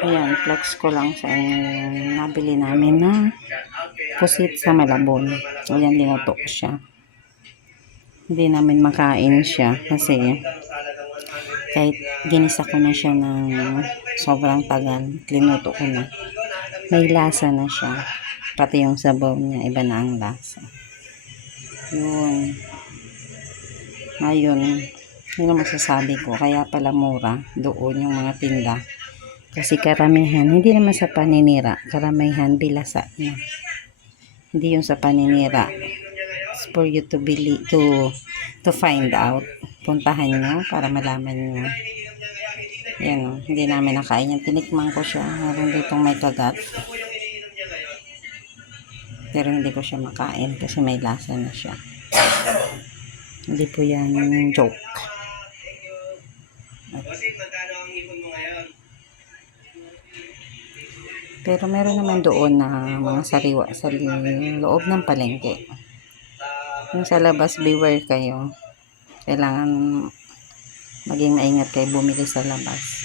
Ayan, flex ko lang sa inyo yung nabili namin na pusit sa Malabon. Ayan, linuto ko siya. Hindi namin makain siya kasi kahit ginisa ko na siya ng sobrang tagal, linuto ko na. May lasa na siya. Pati yung sabaw niya, iba na ang lasa. Yun. Ngayon, yun ang masasabi ko. Kaya pala mura doon yung mga tinda. Kasi karamihan, hindi naman sa paninira, karamihan bilasa niya. Hindi yung sa paninira. It's for you to believe, to find out. Puntahan nyo para malaman nyo. Yan o, hindi namin nakain yan. Tinikman ko siya. Meron ditong may kagat. Pero hindi ko siya makain kasi may lasa na siya. Hindi po yan joke. Pero meron naman doon na mga sariwa sa loob ng palengke. Yung sa labas, beware kayo. Kailangan maging maingat kayo bumili sa labas.